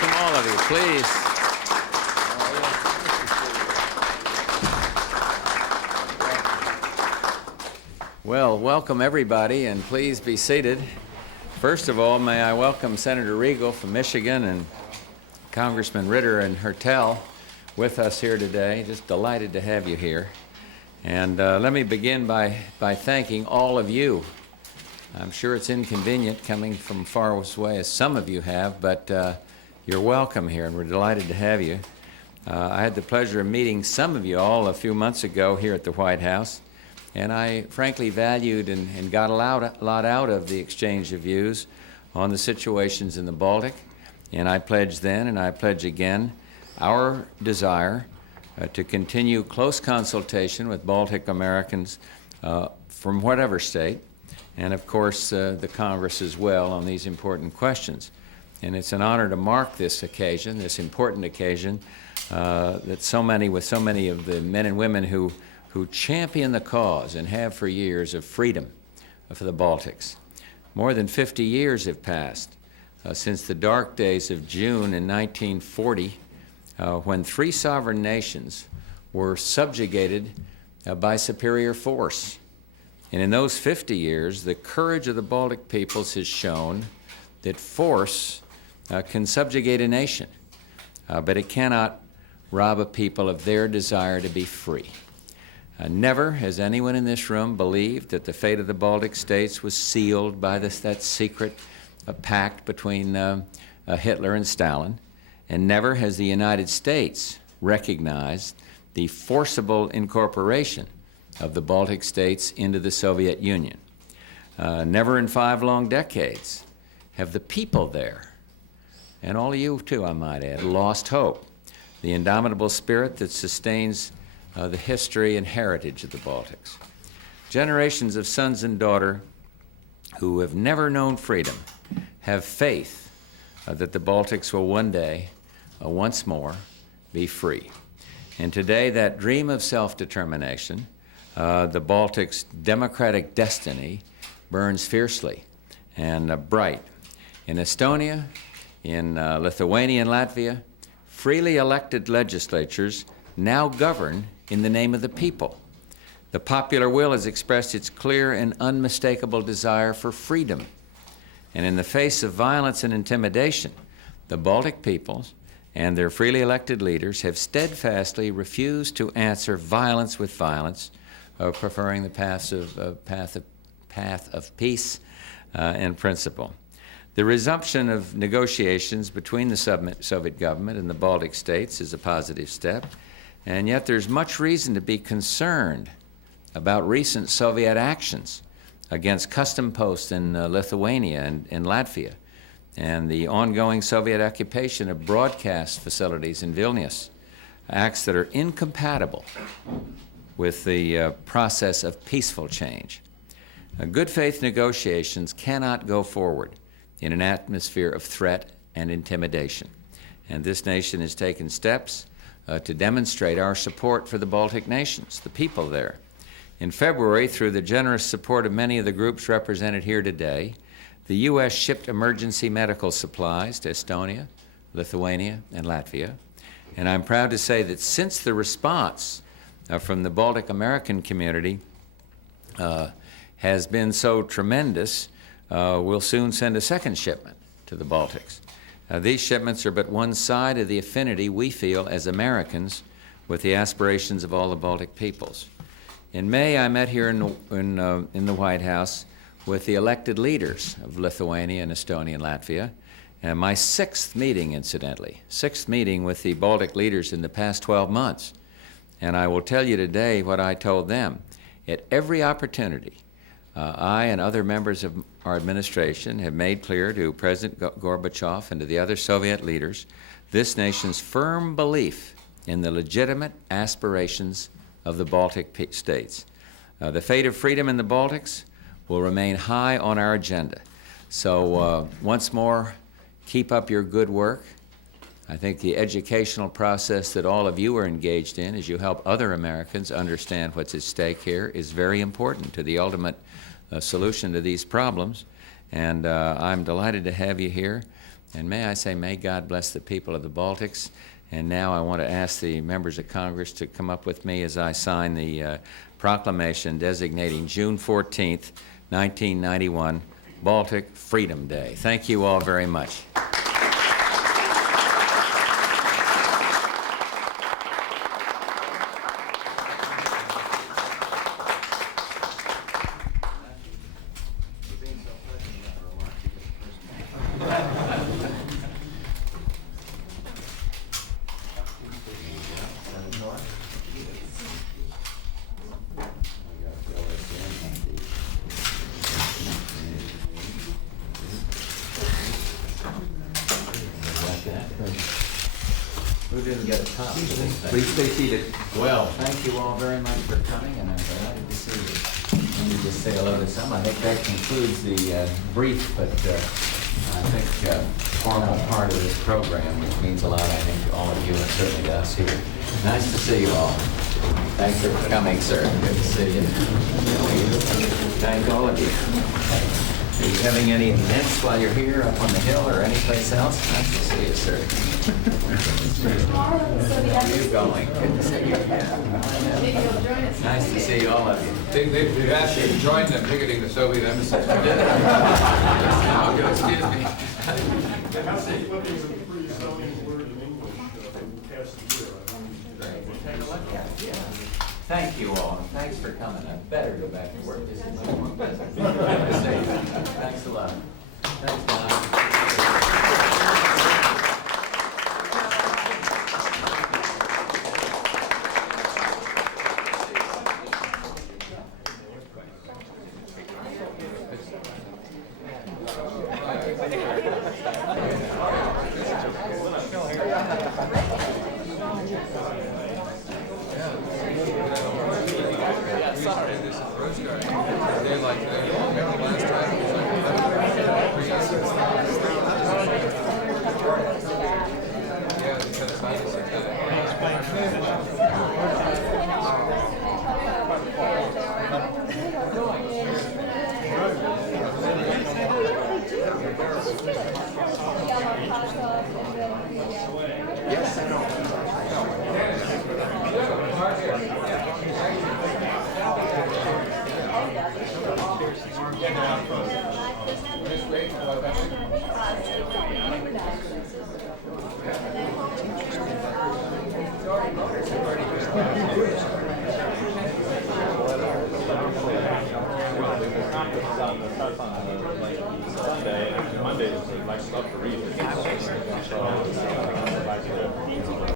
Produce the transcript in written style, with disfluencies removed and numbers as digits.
welcome all of you, please. Well, welcome everybody, and please be seated. First of all, may I welcome Senator Riegel from Michigan and Congressman Ritter and Hertel with us here today. Just delighted to have you here. And let me begin by thanking all of you. I'm sure it's inconvenient coming from far away as some of you have, but you're welcome here, and we're delighted to have you. I had the pleasure of meeting some of you all a few months ago here at the White House, and I frankly valued and got a lot out of the exchange of views on the situations in the Baltic. And I pledged then, and I pledge again, our desire to continue close consultation with Baltic Americans from whatever state, and of course the Congress as well on these important questions. And it's an honor to mark this occasion, this important occasion, with so many of the men and women who champion the cause and have for years of freedom for the Baltics. More than 50 years have passed since the dark days of June in 1940, when three sovereign nations were subjugated by superior force. And in those 50 years, the courage of the Baltic peoples has shown that force can subjugate a nation, but it cannot rob a people of their desire to be free. Never has anyone in this room believed that the fate of the Baltic states was sealed by that secret pact between Hitler and Stalin, and never has the United States recognized the forcible incorporation of the Baltic states into the Soviet Union. Never in 5 long decades have the people there, and all of you too, I might add, lost hope, the indomitable spirit that sustains the history and heritage of the Baltics. Generations of sons and daughters who have never known freedom have faith that the Baltics will one day, once more, be free. And today, that dream of self-determination, the Baltics' democratic destiny, burns fiercely and bright. In Estonia, in Lithuania and Latvia, freely elected legislatures now govern in the name of the people. The popular will has expressed its clear and unmistakable desire for freedom. And in the face of violence and intimidation, the Baltic peoples and their freely elected leaders have steadfastly refused to answer violence with violence, preferring the path of peace and principle. The resumption of negotiations between the Soviet government and the Baltic states is a positive step, and yet there's much reason to be concerned about recent Soviet actions against custom posts in Lithuania and Latvia, and the ongoing Soviet occupation of broadcast facilities in Vilnius, acts that are incompatible with the process of peaceful change. Good faith negotiations cannot go forward in an atmosphere of threat and intimidation, and this nation has taken steps to demonstrate our support for the Baltic nations, the people there. In February, through the generous support of many of the groups represented here today, the U.S. shipped emergency medical supplies to Estonia, Lithuania, and Latvia. And I'm proud to say that since the response from the Baltic American community has been so tremendous, we'll soon send a second shipment to the Baltics. These shipments are but one side of the affinity we feel as Americans with the aspirations of all the Baltic peoples. In May, I met here in the White House with the elected leaders of Lithuania and Estonia and Latvia, and my 6th meeting, incidentally, 6th meeting with the Baltic leaders in the past 12 months. And I will tell you today what I told them. At every opportunity, I and other members of our administration have made clear to President Gorbachev and to the other Soviet leaders this nation's firm belief in the legitimate aspirations of the Baltic states. The fate of freedom in the Baltics will remain high on our agenda. So once more, keep up your good work. I think the educational process that all of you are engaged in as you help other Americans understand what's at stake here is very important to the ultimate solution to these problems. And I'm delighted to have you here. And may I say, may God bless the people of the Baltics. And now I want to ask the members of Congress to come up with me as I sign the proclamation designating June 14th, 1991, Baltic Freedom Day. Thank you all very much. Who didn't get a copy? Please stay seated. Well, thank you all very much for coming, and I'm delighted to see you. Let me just say hello to some. I think that concludes the brief, but I think formal part of this program, which means a lot, I think, to all of you, and certainly to us here. Nice to see you all. Thanks for coming, sir. Good to see you. Thank all of you. Are you having any events while you're here up on the hill or anyplace else? Nice to see you, sir. How are you going? Good to see you again. Nice to see all of you. They've actually joined them picketing the Soviet embassy. Oh, good, excuse me. They have some clippings of the free Soviet word in English from the past year. Thank you all, and thanks for coming. I better go back to work. This is much more pleasant. Thanks a lot. Thanks, Don. Yes, I know. Sunday and Monday is like stuff to read. So, back to